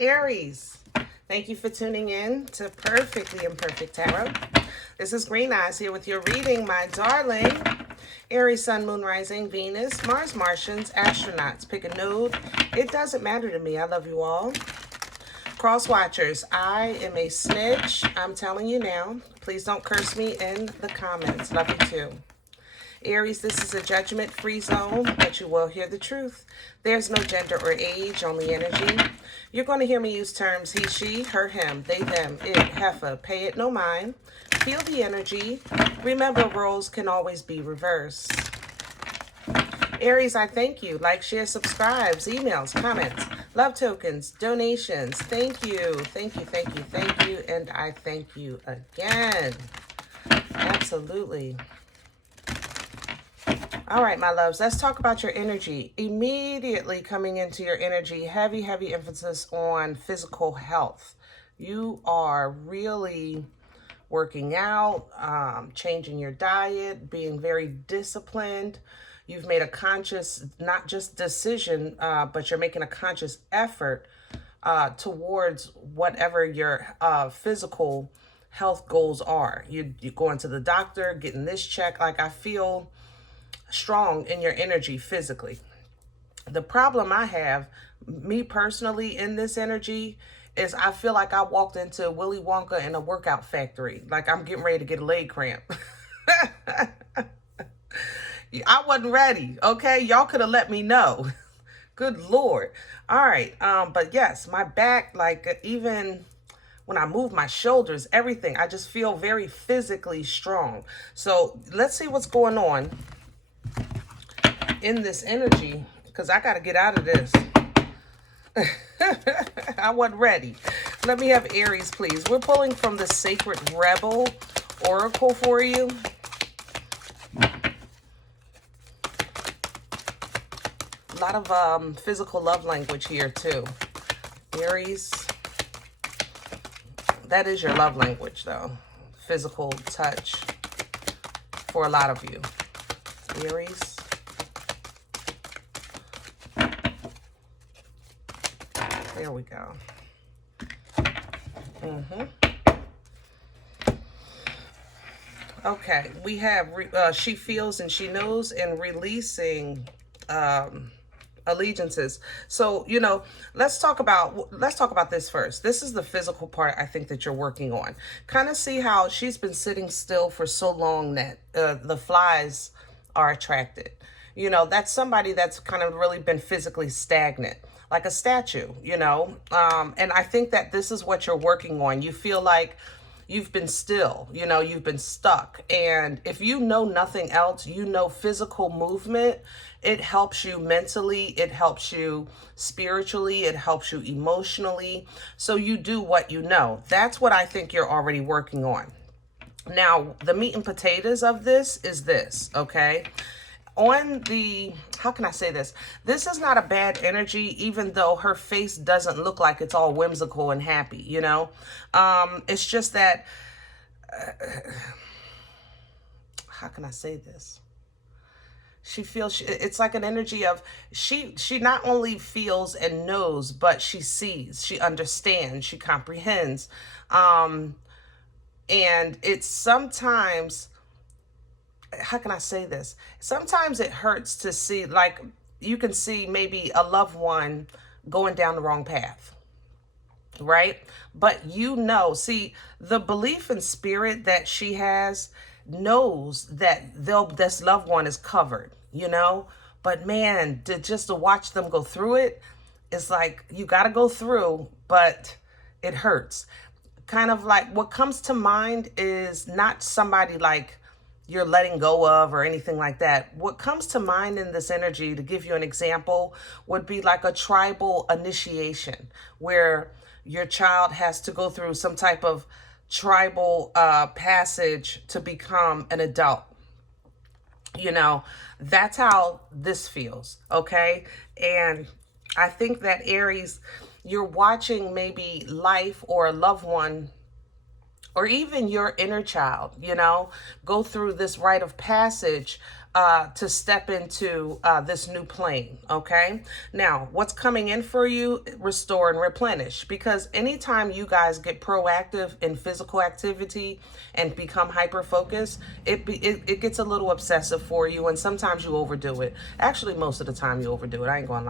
Aries, thank you for tuning in to Perfectly Imperfect Tarot. This is Green Eyes here with your reading, my darling. Aries, Sun, Moon, Rising, Venus, Mars, Martians, astronauts. Pick a node. It doesn't matter to me. I love you all. Cross watchers, I am a snitch. I'm telling you now. Please don't curse me in the comments. Love you too. Aries, this is a judgment-free zone, but you will hear the truth. There's no gender or age, only energy. You're going to hear me use terms he, she, her, him, they, them, it, heifer, pay it, no mind. Feel the energy. Remember, roles can always be reversed. Aries, I thank you. Like, share, subscribes, emails, comments, love tokens, donations. Thank you. Thank you, thank you, thank you. And I thank you again. Absolutely. All right, my loves, let's talk about your energy. Immediately coming into your energy, heavy, heavy emphasis on physical health. You are really working out, changing your diet, being very disciplined. You've made a conscious, not just decision, but you're making a conscious effort towards whatever your physical health goals are. You're going to the doctor, getting this check. Like, I feel strong in your energy physically. The problem I have, me personally, in this energy is I feel like I walked into Willy Wonka in a workout factory. Like, I'm getting ready to get a leg cramp. I wasn't ready, okay? Y'all could have let me know. Good Lord. All right, but yes, my back, like, even when I move my shoulders, everything, I just feel very physically strong. So let's see what's going on in this energy, because I got to get out of this. I wasn't ready. Let me have Aries, please. We're pulling from the Sacred Rebel Oracle for you. A lot of physical love language here too. Aries, that is your love language though. Physical touch for a lot of you. Aries. There we go. Okay, we have she feels and she knows, and releasing allegiances. So, you know, let's talk about this first. This is the physical part I think that you're working on. Kind of see how she's been sitting still for so long that the flies are attracted. You know, that's somebody that's kind of really been physically stagnant, like a statue, you know. And I think that this is what you're working on. You feel like you've been still, you know, you've been stuck. And if you know nothing else, you know physical movement, it helps you mentally, it helps you spiritually, it helps you emotionally. So you do what you know. That's what I think you're already working on. Now, the meat and potatoes of this is this, okay? On the, how can I say this? This is not a bad energy, even though her face doesn't look like it's all whimsical and happy, you know? It's just that, how can I say this? She feels, it's like an energy of, she not only feels and knows, but she sees, she understands, she comprehends. And it's sometimes, how can I say this? Sometimes it hurts to see, like, you can see maybe a loved one going down the wrong path, right? But you know, see, the belief in spirit that she has knows that this loved one is covered, you know? But man, just to watch them go through it, it's like, you got to go through, but it hurts. Kind of like, what comes to mind is not somebody like you're letting go of or anything like that. What comes to mind in this energy, to give you an example, would be like a tribal initiation where your child has to go through some type of tribal passage to become an adult. You know, that's how this feels, okay? And I think that Aries, you're watching maybe life or a loved one, or even your inner child, you know, go through this rite of passage to step into this new plane, okay? Now, what's coming in for you? Restore and replenish. Because anytime you guys get proactive in physical activity and become hyper-focused, it gets a little obsessive for you, and sometimes you overdo it. Actually, most of the time you overdo it, I ain't gonna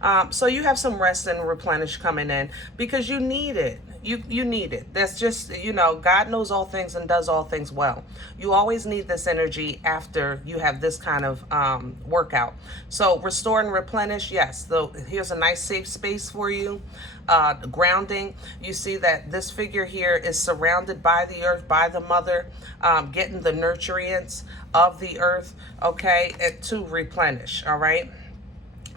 lie. So you have some rest and replenish coming in because you need it. You need it. That's just, you know, God knows all things and does all things well. You always need this energy after you have this kind of workout. So restore and replenish, yes. So here's a nice safe space for you. Grounding. You see that this figure here is surrounded by the earth, by the mother, getting the nutrients of the earth, okay, and to replenish, all right?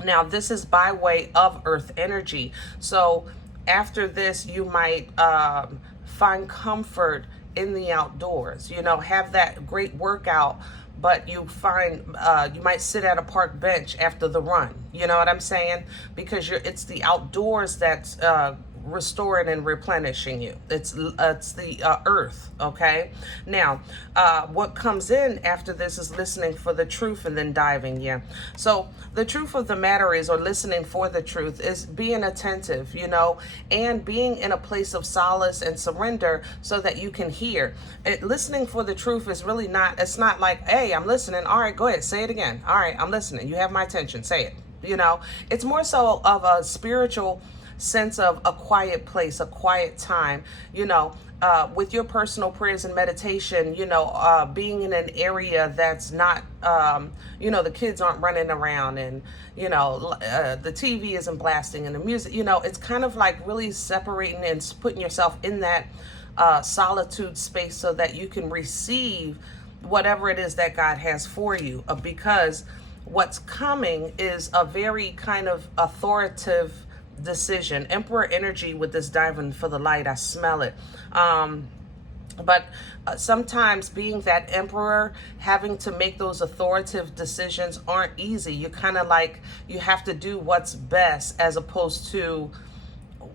Now, this is by way of earth energy. So after this, you might find comfort in the outdoors, you know, have that great workout, but you find you might sit at a park bench after the run, you know what I'm saying? Because it's the outdoors that's restoring and replenishing you. It's the earth, okay? Now, what comes in after this is listening for the truth and then diving, yeah. So the truth of the matter is, or listening for the truth, is being attentive, you know, and being in a place of solace and surrender so that you can hear. Listening for the truth is really not, it's not like, hey, I'm listening. All right, go ahead, say it again. All right, I'm listening. You have my attention. Say it. You know, it's more so of a spiritual sense of a quiet place, a quiet time, you know, with your personal prayers and meditation, you know, being in an area that's not, you know, the kids aren't running around and, you know, the TV isn't blasting and the music, you know, it's kind of like really separating and putting yourself in that solitude space so that you can receive whatever it is that God has for you, because what's coming is a very kind of authoritative decision. Emperor energy with this diving for the light. I smell it. But sometimes being that emperor, having to make those authoritative decisions aren't easy. You kind of like, you have to do what's best as opposed to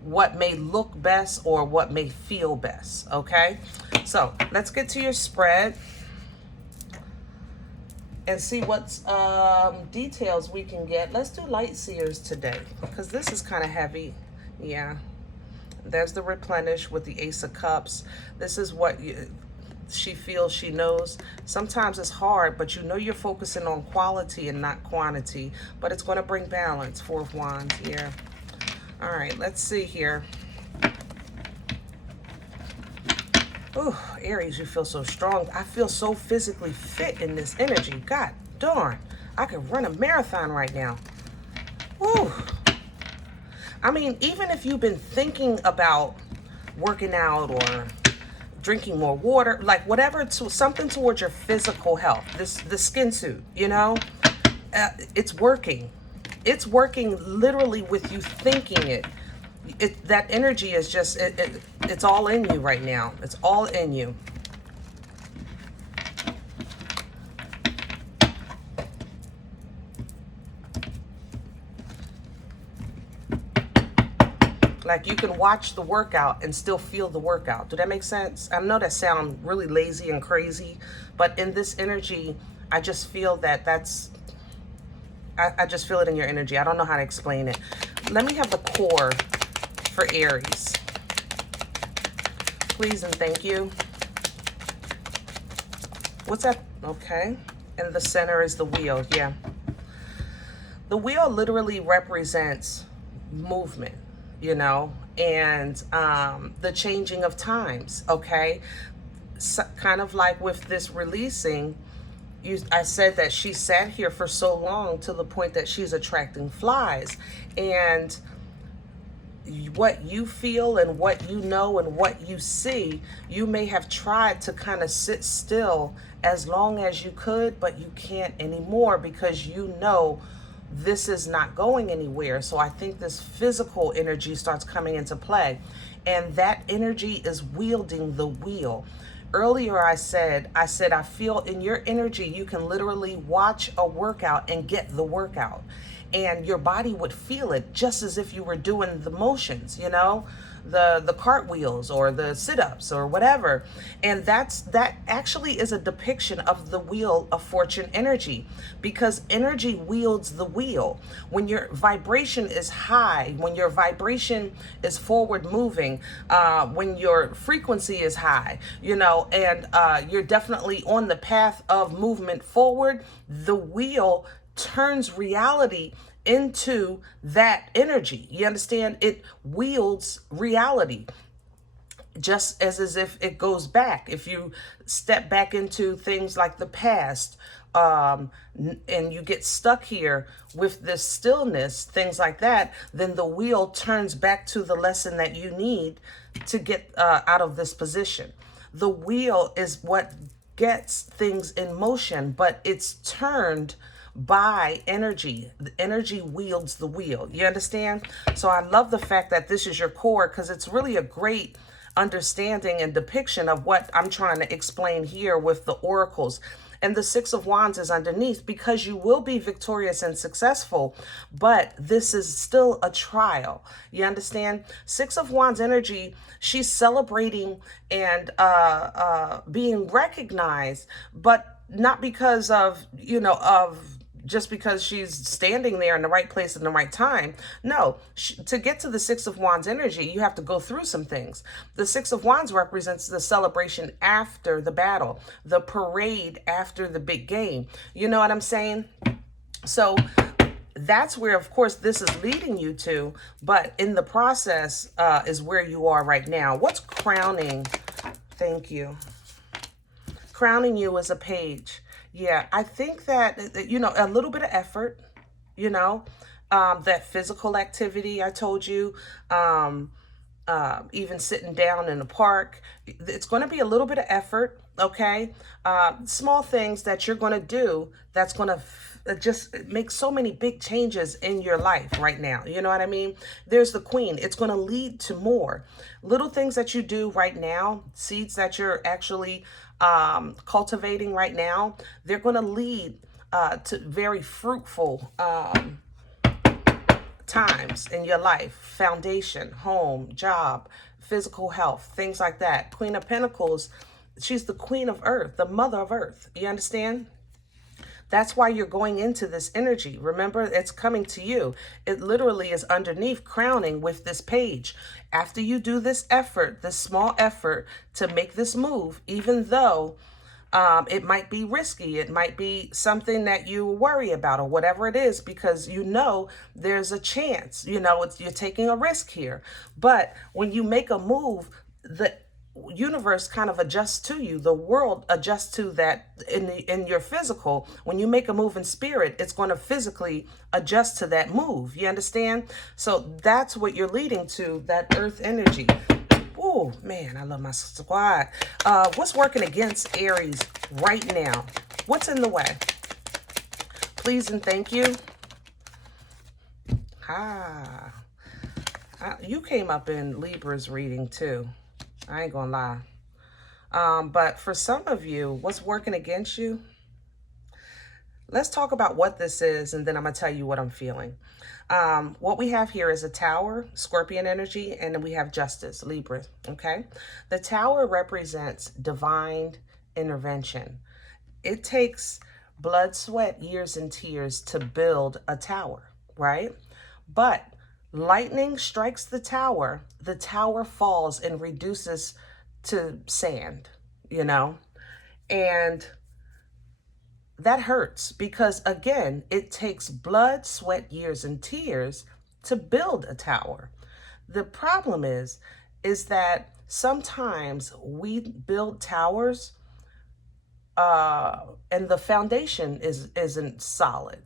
what may look best or what may feel best. Okay. So let's get to your spread and see what details we can get. Let's do light seers today because this is kind of heavy. Yeah. There's the replenish with the Ace of Cups. This is what she feels, she knows. Sometimes it's hard, but you know you're focusing on quality and not quantity. But it's going to bring balance. Four of Wands here. All right, let's see here. Oh, Aries, you feel so strong. I feel so physically fit in this energy. God darn, I could run a marathon right now. Woo. I mean, even if you've been thinking about working out or drinking more water, like whatever, something towards your physical health, the skin suit, you know, it's working. It's working literally with you thinking it. That energy is just, it's all in you right now. It's all in you. Like you can watch the workout and still feel the workout. Do that make sense? I know that sounds really lazy and crazy, but in this energy, I just feel that I just feel it in your energy. I don't know how to explain it. Let me have the core for Aries. Please and thank you. What's that? Okay. And the center is the wheel. Yeah. The wheel literally represents movement, you know, and the changing of times. Okay. So, kind of like with this releasing, I said that she sat here for so long to the point that she's attracting flies. And what you feel and what you know and what you see, you may have tried to kind of sit still as long as you could, but you can't anymore because you know this is not going anywhere. So I think this physical energy starts coming into play, and that energy is wielding the wheel. Earlier I said I feel in your energy you can literally watch a workout and get the workout. and your body would feel it just as if you were doing the motions, you know, the cartwheels or the sit-ups or whatever. And that actually is a depiction of the wheel of fortune energy, because energy wields the wheel. When your vibration is high, when your vibration is forward moving, when your frequency is high, you know, and you're definitely on the path of movement forward, the wheel turns reality into that energy. You understand? It wields reality just as if it goes back. If you step back into things like the past, and you get stuck here with this stillness, things like that, then the wheel turns back to the lesson that you need to get out of this position. The wheel is what gets things in motion, but it's turned by energy. The energy wields the wheel. You understand? So I love the fact that this is your core, because it's really a great understanding and depiction of what I'm trying to explain here with the oracles. And the Six of Wands is underneath, because you will be victorious and successful, but this is still a trial. You understand? Six of Wands energy, she's celebrating and being recognized, but not because of, you know, just because she's standing there in the right place in the right time. No, to get to the Six of Wands energy, you have to go through some things. The Six of Wands represents the celebration after the battle, the parade after the big game. You know what I'm saying? So that's where, of course, this is leading you to, but in the process is where you are right now. What's crowning? Thank you. Crowning you is a page. Yeah, I think that, you know, a little bit of effort, you know, that physical activity I told you, even sitting down in the park, it's going to be a little bit of effort, okay? Small things that you're going to do that's going to just make so many big changes in your life right now. You know what I mean? There's the Queen. It's going to lead to more. Little things that you do right now, seeds that you're actually cultivating right now, they're going to lead to very fruitful times in your life. Foundation, home, job, physical health, things like that. Queen of Pentacles, she's the Queen of Earth, the Mother of Earth. You understand? That's why you're going into this energy. Remember, it's coming to you. It literally is underneath, crowning with this page. After you do this effort, this small effort to make this move, even though it might be risky, it might be something that you worry about or whatever it is, because you know there's a chance, you know, you're taking a risk here. But when you make a move, the universe kind of adjusts to you. The world adjusts to that in your physical. When you make a move in spirit, it's going to physically adjust to that move. You understand? So that's what you're leading to, that earth energy. Oh man, I love my squad. What's working against Aries right now? What's in the way? Please and thank you. You came up in Libra's reading too. I ain't gonna lie. But for some of you, what's working against you? Let's talk about what this is, and then I'm gonna tell you what I'm feeling. What we have here is a Tower, Scorpion energy, and then we have Justice, Libra, okay? The Tower represents divine intervention. It takes blood, sweat, years, and tears to build a tower, right? But lightning strikes the tower falls and reduces to sand, you know? And that hurts because, again, it takes blood, sweat, years, and tears to build a tower. The problem is that sometimes we build towers and the foundation isn't solid,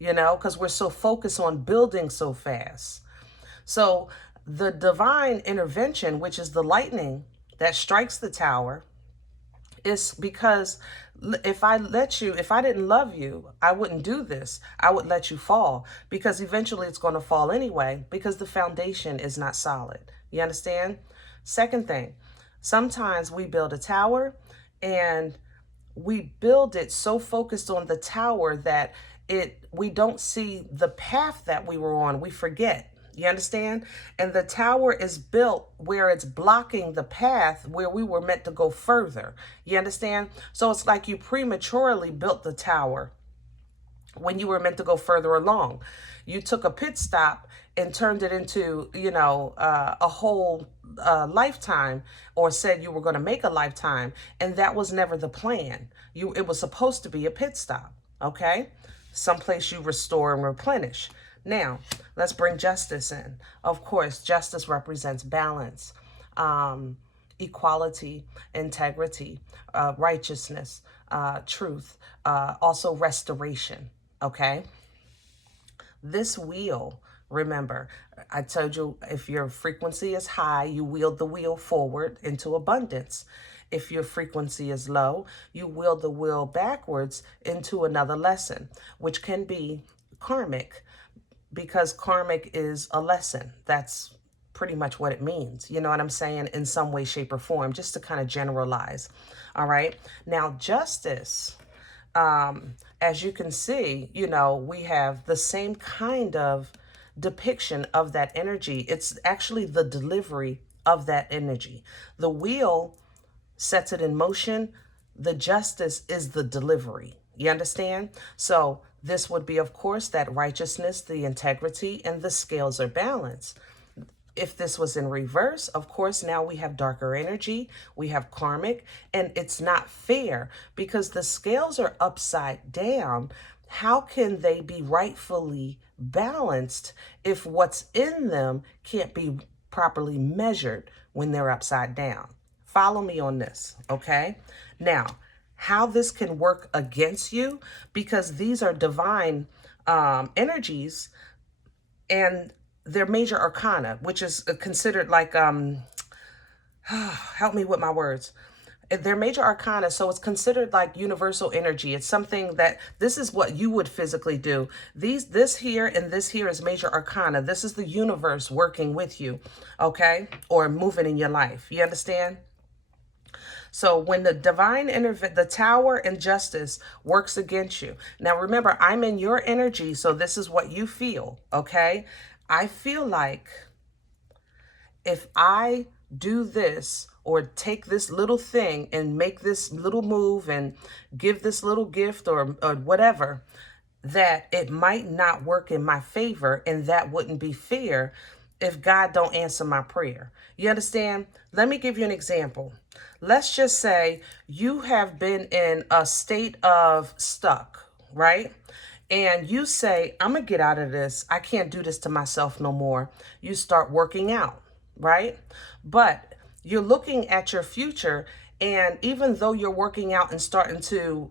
you know, because we're so focused on building so fast. So the divine intervention, which is the lightning that strikes the tower, is because if I didn't love you, I wouldn't do this. I would let you fall, because eventually it's going to fall anyway, because the foundation is not solid. You understand? Second thing, sometimes we build a tower and we build it so focused on the tower that we don't see the path that we were on. We forget. You understand? And the tower is built where it's blocking the path where we were meant to go further. You understand? So it's like you prematurely built the tower when you were meant to go further along. You took a pit stop and turned it into, a whole lifetime, or said you were going to make a lifetime. And that was never the plan. It was supposed to be a pit stop. Okay. Someplace you restore and replenish. Now, let's bring justice in. Of course, justice represents balance, equality, integrity, righteousness, truth, also restoration, okay? This wheel, remember, I told you, if your frequency is high, you wield the wheel forward into abundance. If your frequency is low, you wield the wheel backwards into another lesson, which can be karmic, because karmic is a lesson. That's pretty much what it means. You know what I'm saying? In some way, shape, or form, just to kind of generalize. All right. Now, justice, as you can see, we have the same kind of depiction of that energy. It's actually the delivery of that energy. The wheel sets it in motion. The justice is the delivery. You understand? So this would be, of course, that righteousness, the integrity, and the scales are balanced. If this was in reverse, of course, now we have darker energy, we have karmic, and it's not fair because the scales are upside down. How can they be rightfully balanced if what's in them can't be properly measured when they're upside down? Follow me on this, okay? Now, how this can work against you, because these are divine energies, and they're major arcana, which is considered like, help me with my words. They're major arcana, so it's considered like universal energy. It's something that, this is what you would physically do. This here and this here is major arcana. This is the universe working with you, okay? Or moving in your life. You understand? So when the divine the tower and justice works against you. Now, remember, I'm in your energy, so this is what you feel, okay? I feel like if I do this or take this little thing and make this little move and give this little gift or whatever, that it might not work in my favor, and that wouldn't be fair if God don't answer my prayer. You understand? Let me give you an example. Let's just say you have been in a state of stuck, right? And you say, I'm going to get out of this. I can't do this to myself no more. You start working out, right? But you're looking at your future, and even though you're working out and starting to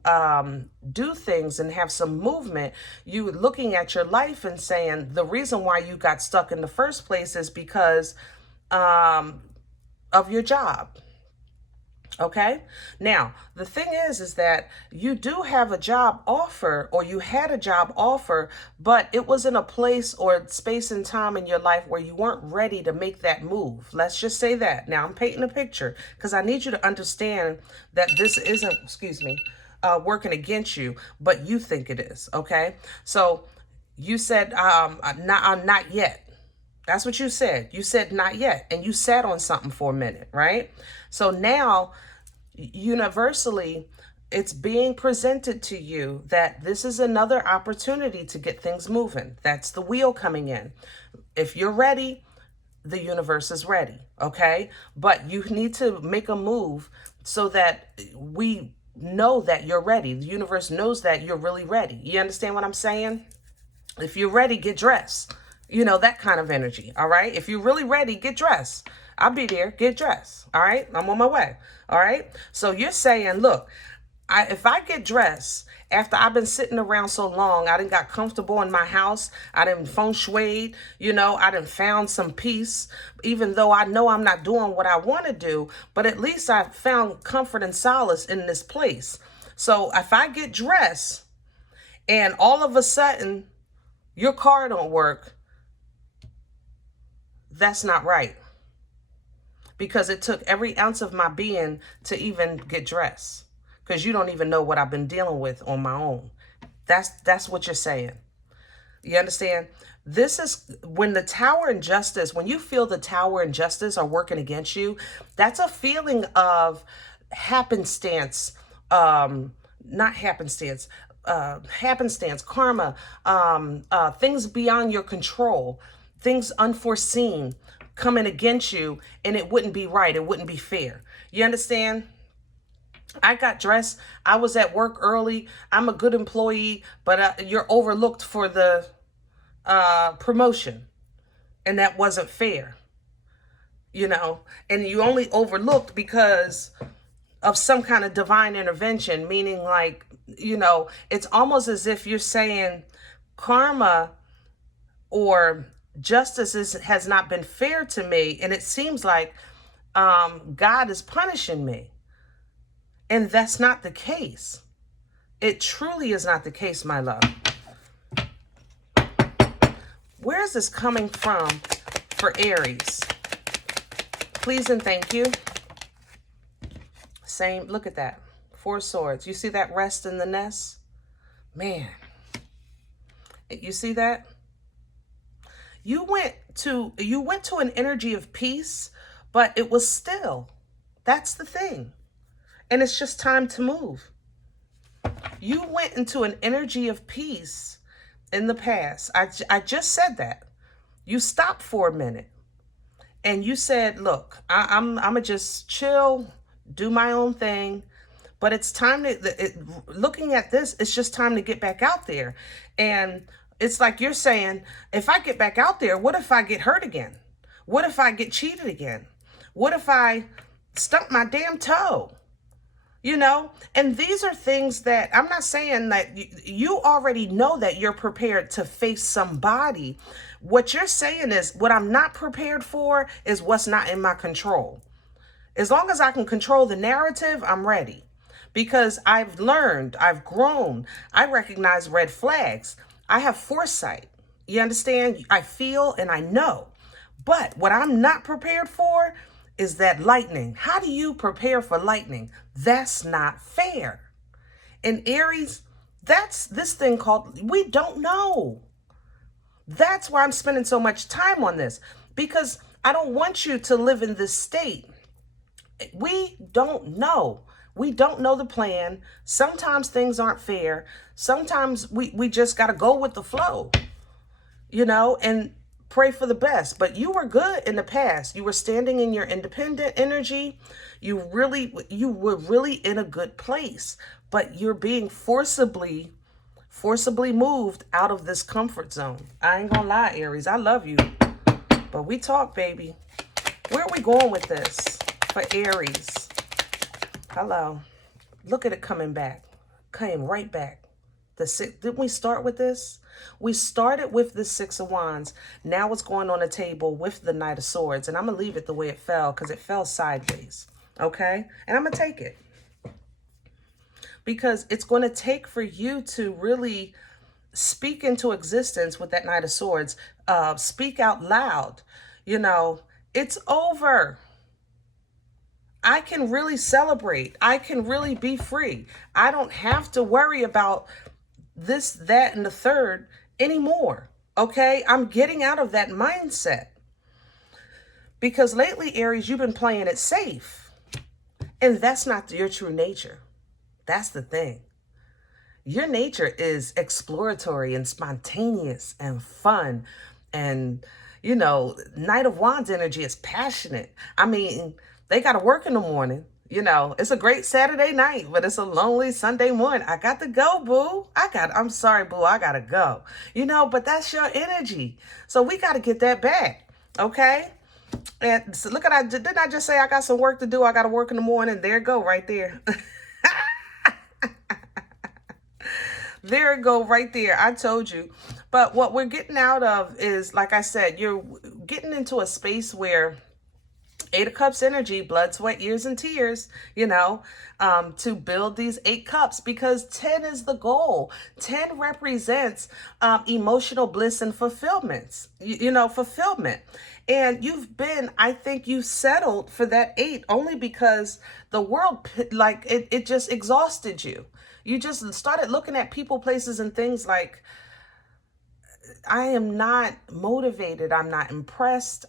do things and have some movement, you're looking at your life and saying the reason why you got stuck in the first place is because of your job. Okay. Now, the thing is that you do have a job offer, or you had a job offer, but it was in a place or space and time in your life where you weren't ready to make that move. Let's just say that. Now, I'm painting a picture because I need you to understand that this isn't, working against you, but you think it is. Okay. So you said, not yet. That's what you said. You said not yet. And you sat on something for a minute, right? So now, universally, it's being presented to you that this is another opportunity to get things moving. That's the wheel coming in. If you're ready, the universe is ready, okay? But you need to make a move so that we know that you're ready. The universe knows that you're really ready. You understand what I'm saying? If you're ready, get dressed. That kind of energy, all right? If you're really ready, get dressed. I'll be there. Get dressed, all right? I'm on my way, all right? So you're saying, look, if I get dressed after I've been sitting around so long, I done got comfortable in my house, I done feng shuied, I done found some peace, even though I know I'm not doing what I want to do, but at least I found comfort and solace in this place. So if I get dressed and all of a sudden your car don't work, that's not right. Because it took every ounce of my being to even get dressed. Because you don't even know what I've been dealing with on my own. That's what you're saying. You understand? This is when the Tower and Justice, when you feel the Tower and Justice are working against you, that's a feeling of happenstance, not happenstance, happenstance, karma, things beyond your control, things unforeseen coming against you, and it wouldn't be right. It wouldn't be fair. You understand? I got dressed. I was at work early. I'm a good employee, but you're overlooked for the promotion, and that wasn't fair, you know, and you only overlooked because of some kind of divine intervention, meaning like, you know, it's almost as if you're saying karma or justice has not been fair to me, and it seems like God is punishing me. And that's not the case. It truly is not the case, my love. Where is this coming from for Aries? Please and thank you. Same, look at that. 4 swords. You see that rest in the nest? Man. You see that? You went to an energy of peace, but it was still. That's the thing. And it's just time to move. You went into an energy of peace in the past. I just said that. You stopped for a minute and you said, look, I'm gonna just chill, do my own thing. But it's time to, looking at this, it's just time to get back out there. And it's like you're saying, if I get back out there, what if I get hurt again? What if I get cheated again? What if I stump my damn toe? You know, and these are things that I'm not saying that you already know that you're prepared to face somebody. What you're saying is what I'm not prepared for is what's not in my control. As long as I can control the narrative, I'm ready, because I've learned, I've grown. I recognize red flags. I have foresight. You understand? I feel and I know. But what I'm not prepared for is that lightning. How do you prepare for lightning? That's not fair. And Aries, that's this thing called, we don't know. That's why I'm spending so much time on this, because I don't want you to live in this state. We don't know. We don't know the plan. Sometimes things aren't fair. Sometimes we just got to go with the flow, you know, and pray for the best. But you were good in the past. You were standing in your independent energy. You were really in a good place, but you're being forcibly moved out of this comfort zone. I ain't gonna lie, Aries, I love you, but we talk, baby. Where are we going with this for Aries? Hello. Look at it coming back. Came right back. Didn't we start with this? We started with the 6 of Wands. Now it's going on the table with the Knight of Swords. And I'm going to leave it the way it fell because it fell sideways. Okay? And I'm going to take it. Because it's going to take for you to really speak into existence with that Knight of Swords. Speak out loud. You know, it's over. I can really celebrate. I can really be free. I don't have to worry about this, that, and the third anymore. Okay? I'm getting out of that mindset. Because lately, Aries, you've been playing it safe. And that's not your true nature. That's the thing. Your nature is exploratory and spontaneous and fun. And, you know, Knight of Wands energy is passionate. I mean, they got to work in the morning. You know, it's a great Saturday night, but it's a lonely Sunday morning. I got to go, boo. I'm sorry, boo. I got to go. You know, but that's your energy. So we got to get that back. Okay? And so look at didn't I just say I got some work to do? I got to work in the morning. There it go right there. There it go right there. I told you. But what we're getting out of is, like I said, you're getting into a space where 8 of Cups energy, blood, sweat, years, and tears, you know, to build these 8 cups, because 10 is the goal. 10 represents emotional bliss and fulfillment, you know, fulfillment. And I think you settled for that 8 only because the world, like, it just exhausted you. You just started looking at people, places, and things like, I am not motivated. I'm not impressed.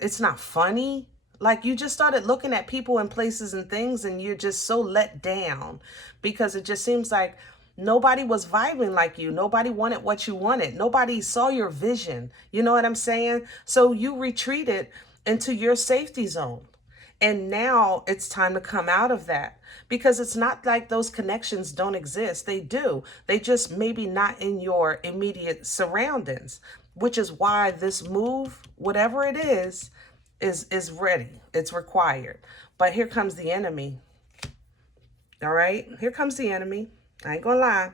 It's not funny. Like, you just started looking at people and places and things, and you're just so let down because it just seems like nobody was vibing like you. Nobody wanted what you wanted. Nobody saw your vision. You know what I'm saying? So you retreated into your safety zone. And now it's time to come out of that, because it's not like those connections don't exist. They do. They just maybe not in your immediate surroundings, which is why this move, whatever it is ready. It's required. But here comes the enemy. All right? Here comes the enemy. I ain't gonna lie.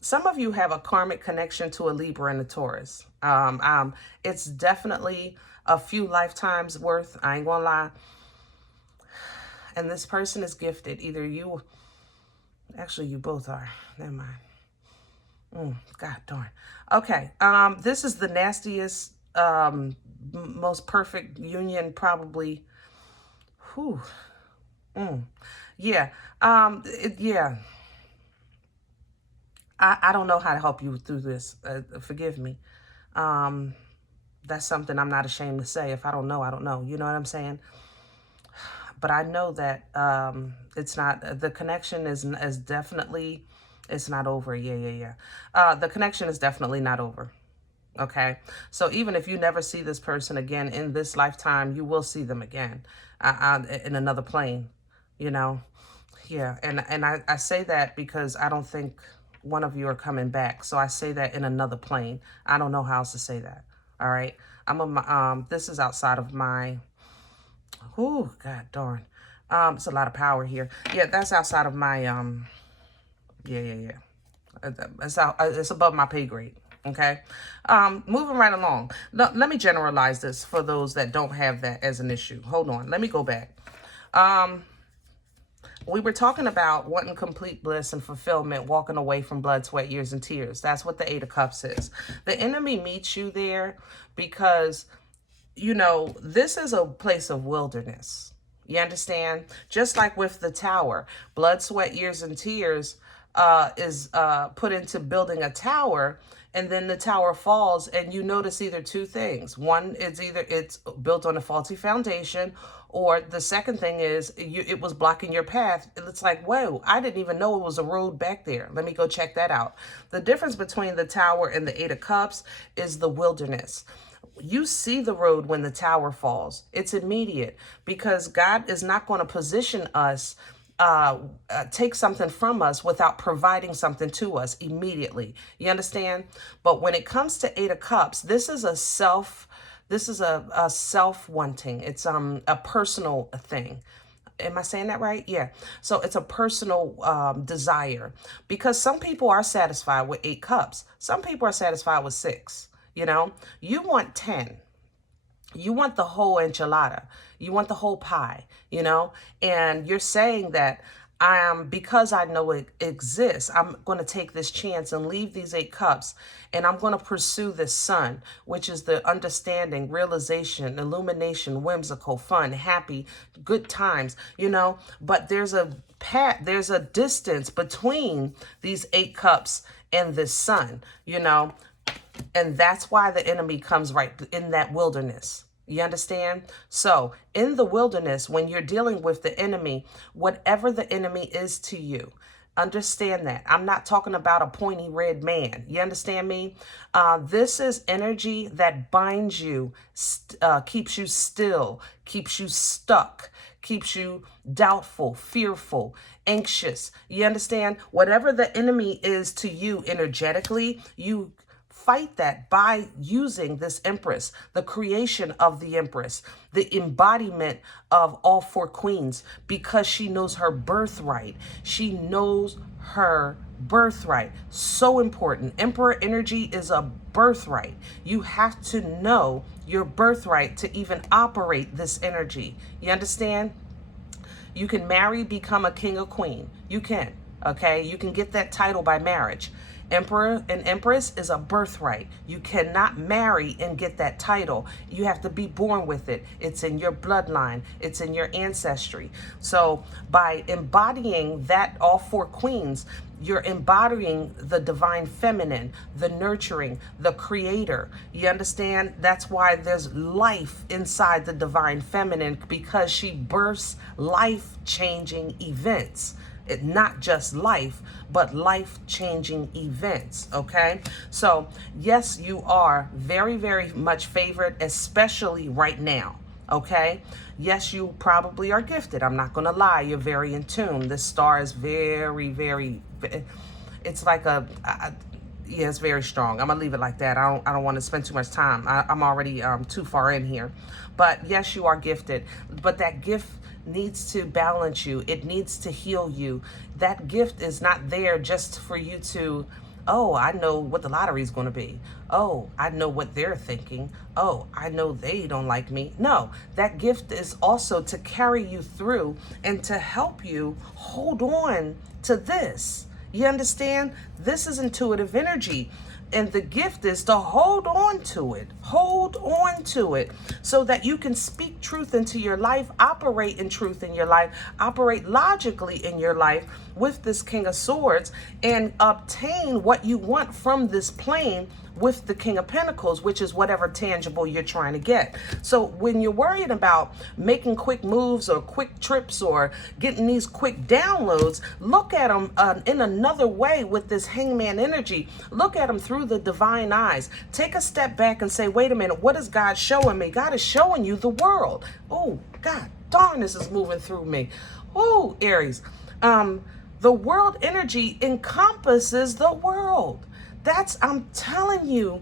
Some of you have a karmic connection to a Libra and a Taurus. It's definitely a few lifetimes worth. I ain't gonna lie. And this person is gifted. Either you, actually you both are. Never mind. God darn. Okay. This is the nastiest, most perfect union probably. Whew. Yeah. Yeah. I don't know how to help you through this. Forgive me. That's something I'm not ashamed to say. If I don't know, I don't know. You know what I'm saying? But I know that it's not, the connection is definitely, it's not over. Yeah. The connection is definitely not over. Okay. So even if you never see this person again in this lifetime, you will see them again in another plane, you know? Yeah. And I say that because I don't think one of you are coming back. So I say that in another plane. I don't know how else to say that. All right. This is outside of my, oh, God darn. It's a lot of power here. Yeah, that's outside of my, yeah. It's above my pay grade. Okay. Moving right along. Let me generalize this for those that don't have that as an issue. Hold on. Let me go back. We were talking about wanting complete bliss and fulfillment, walking away from blood, sweat, years, and tears. That's what the Eight of Cups is. The enemy meets you there because, you know, this is a place of wilderness. You understand? Just like with the tower, blood, sweat, years, and tears is put into building a tower, and then the tower falls, and you notice either two things. One is either it's built on a faulty foundation, or the second thing is it was blocking your path. It's like, whoa, I didn't even know it was a road back there. Let me go check that out. The difference between the tower and the Eight of Cups is the wilderness. You see the road when the tower falls. It's immediate, because God is not going to position us, take something from us without providing something to us immediately. You understand? But when it comes to Eight of Cups, this is a self-wanting. It's a personal thing. Am I saying that right? Yeah. So it's a personal desire, because some people are satisfied with 8 cups. Some people are satisfied with 6. You know, you want 10. You want the whole enchilada. You want the whole pie, you know, and you're saying that because I know it exists, I'm going to take this chance and leave these 8 cups, and I'm going to pursue this sun, which is the understanding, realization, illumination, whimsical, fun, happy, good times, you know, but there's a distance between these 8 cups and this sun, you know. And that's why the enemy comes right in that wilderness. You understand? So in the wilderness, when you're dealing with the enemy, whatever the enemy is to you, understand that. I'm not talking about a pointy red man. You understand me? This is energy that binds you, keeps you still, keeps you stuck, keeps you doubtful, fearful, anxious. You understand? Whatever the enemy is to you energetically, you fight that by using this Empress, the creation of the Empress, the embodiment of all 4 queens, because she knows her birthright. She knows her birthright. So important. Emperor energy is a birthright. You have to know your birthright to even operate this energy. You understand? You can marry, become a king or queen. You can, okay? You can get that title by marriage. Emperor and Empress is a birthright. You cannot marry and get that title. You have to be born with it. It's in your bloodline. It's in your ancestry. So by embodying that, all four queens, you're embodying the divine feminine, the nurturing, the creator. You understand? That's why there's life inside the divine feminine, because she births life-changing events. Not just life, but life-changing events, okay? So, yes, you are very, very much favored, especially right now, okay? Yes, you probably are gifted. I'm not going to lie. You're very in tune. This star is very, very, it's like yeah, it's very strong. I'm going to leave it like that. I don't want to spend too much time. I'm already too far in here. But yes, you are gifted. But that gift needs to balance you. It needs to heal you. That gift is not there just for you to, oh, I know what the lottery is going to be. Oh, I know what they're thinking. Oh, I know they don't like me. No, that gift is also to carry you through and to help you hold on to this. You understand? This is intuitive energy. And the gift is to hold on to it. Hold on to it so that you can speak truth into your life, operate in truth in your life, operate logically in your life with this King of Swords, and obtain what you want from this plane with the King of Pentacles, which is whatever tangible you're trying to get. So when you're worried about making quick moves or quick trips or getting these quick downloads, look at them in another way with this Hangman energy. Look at them through the divine eyes. Take a step back and say, wait a minute, what is God showing me? God is showing you the world. Oh, God darn, this is moving through me. Oh, Aries. The world energy encompasses the world. I'm telling you,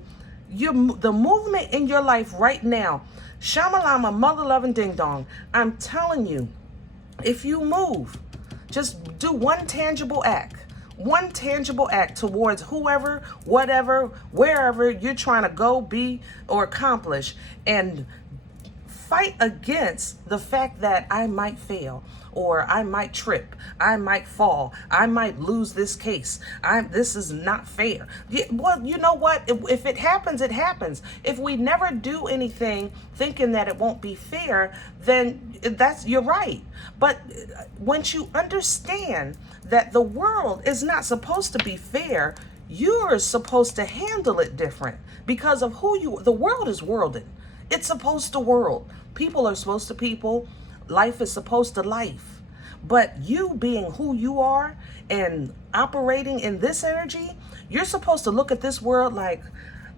the movement in your life right now, Shamalama, mother loving ding dong, I'm telling you, if you move, just do one tangible act towards whoever, whatever, wherever you're trying to go, be, or accomplish, and fight against the fact that I might fail, or I might trip, I might fall, I might lose this case. This is not fair. Well, you know what? If it happens, it happens. If we never do anything thinking that it won't be fair, then you're right. But once you understand that the world is not supposed to be fair, you're supposed to handle it different because of the world is worlding. It's supposed to world. People are supposed to people. Life is supposed to life. But you being who you are and operating in this energy, you're supposed to look at this world like,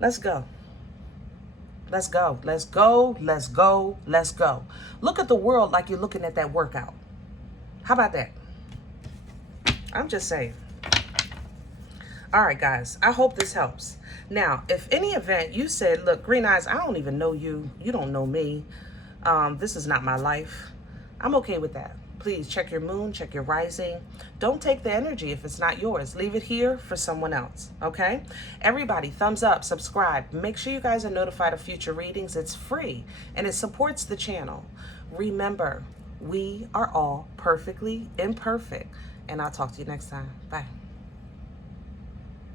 let's go. Let's go. Let's go. Let's go. Let's go. Look at the world like you're looking at that workout. How about that? I'm just saying. All right, guys. I hope this helps. Now, if any event you said, look, Green Eyes, I don't even know you. You don't know me. This is not my life. I'm okay with that. Please check your moon, check your rising. Don't take the energy if it's not yours. Leave it here for someone else, okay? Everybody, thumbs up, subscribe. Make sure you guys are notified of future readings. It's free, and it supports the channel. Remember, we are all perfectly imperfect, and I'll talk to you next time. Bye.